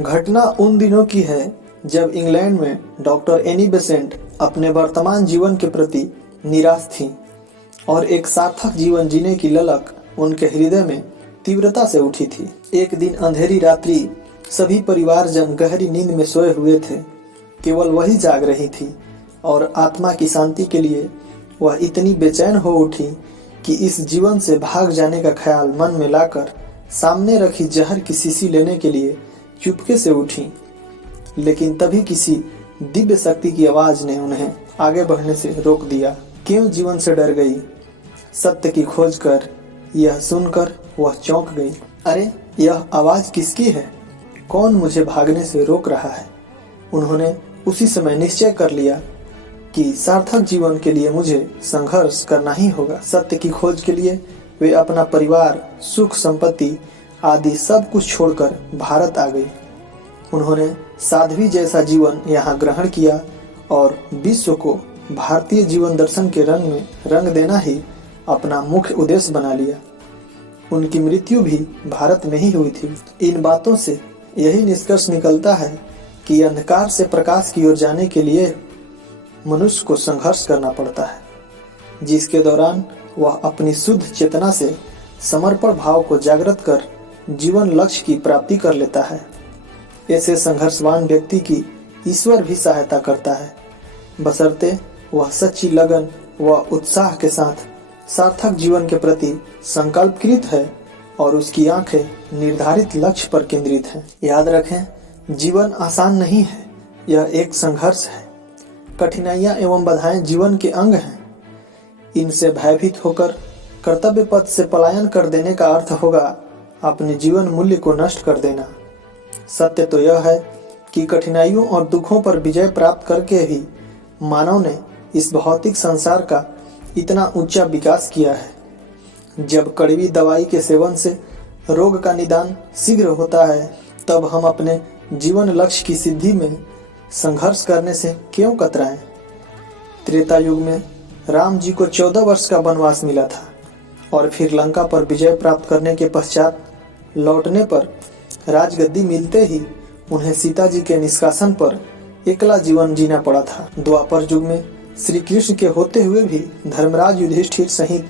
घटना उन दिनों की है जब इंग्लैंड में डॉक्टर एनी बेसेंट अपने वर्तमान जीवन के प्रति निराश थीं और एक सार्थक जीवन जीने की ललक उनके हृदय में तीव्रता से उठी थी। एक दिन अंधेरी रात्रि सभी परिवारजन गहरी नींद में सोए हुए थे। केवल वही जाग रही थी और आत्मा की शांति के लिए वह इतनी बेचैन हो उठी कि इस जीवन से भाग जाने का ख्याल मन में लाकर सामने रखी जहर की शीशी लेने के लिए चुपके से उठी। लेकिन तभी किसी दिव्य शक्ति की आवाज ने उन्हें आगे बढ़ने से रोक दिया। क्यों जीवन से डर गई? सत्य की खोज कर यह सुनकर वह चौंक गई। अरे, यह आवाज किसकी है? कौन मुझे भागने से रोक रहा है? उन्होंने उसी समय निश्चय कर लिया कि सार्थक जीवन के लिए मुझे संघर्ष करना ही होगा। सत्य की खोज के लिए वे अपना परिवार, सुख संपत्ति आदि सब कुछ छोड़कर भारत आ गई। उन्होंने साध्वी जैसा जीवन यहाँ ग्रहण किया और विश्व को भारतीय जीवन दर्शन के रंग में रंग देना ही अपना मुख्य उद्देश्य बना लिया। उनकी मृत्यु भी भारत में ही हुई थी। इन बातों से यही निष्कर्ष निकलता है कि अंधकार से प्रकाश की ओर जाने के लिए मनुष्य को संघर्ष करना पड़ता है, जिसके दौरान वह अपनी शुद्ध चेतना से समर्पण भाव को जागृत कर जीवन लक्ष्य की प्राप्ति कर लेता है। ऐसे संघर्षवान व्यक्ति की ईश्वर भी सहायता करता है, बशर्ते वह सच्ची लगन व उत्साह के साथ सार्थक जीवन के प्रति संकल्पकृत है और उसकी आंखें निर्धारित लक्ष्य पर केंद्रित हैं। याद रखें, जीवन आसान नहीं है, यह एक संघर्ष है। कठिनाइयां एवं बाधाएं जीवन के अंग हैं। इनसे भयभीत होकर कर्तव्य पथ से पलायन कर देने का अर्थ होगा अपने जीवन मूल्य को नष्ट कर देना। सत्य तो यह है कि कठिनाइयों और दुखों पर विजय प्राप्त करके ही मानव ने इस भौतिक संसार का इतना ऊंचा विकास किया है। जब कड़वी दवाई के सेवन से रोग का निदान शीघ्र होता है, तब हम अपने जीवन लक्ष्य की सिद्धि में संघर्ष करने से क्यों कतराएं? त्रेता युग में राम जी को 14 वर्ष का वनवास मिला था और फिर लंका पर विजय प्राप्त करने के पश्चात लौटने पर राजगद्दी मिलते ही उन्हें सीता जी के निष्कासन पर एकला जीवन जीना पड़ा था। द्वापर युग में श्री कृष्ण के होते हुए भी धर्मराज युधिष्ठिर सहित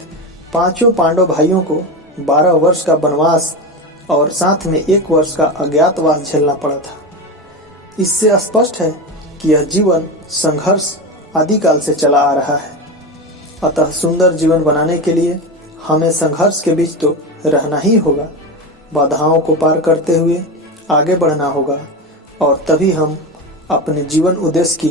5 पांडव भाइयों को 12 वर्ष का वनवास और साथ में 1 वर्ष का अज्ञातवास झेलना पड़ा था। इससे स्पष्ट है कि यह जीवन संघर्ष आदिकाल से चला आ रहा है। अतः सुंदर जीवन बनाने के लिए हमें संघर्ष के बीच तो रहना ही होगा। बाधाओं को पार करते हुए आगे बढ़ना होगा और तभी हम अपने जीवन उद्देश्य की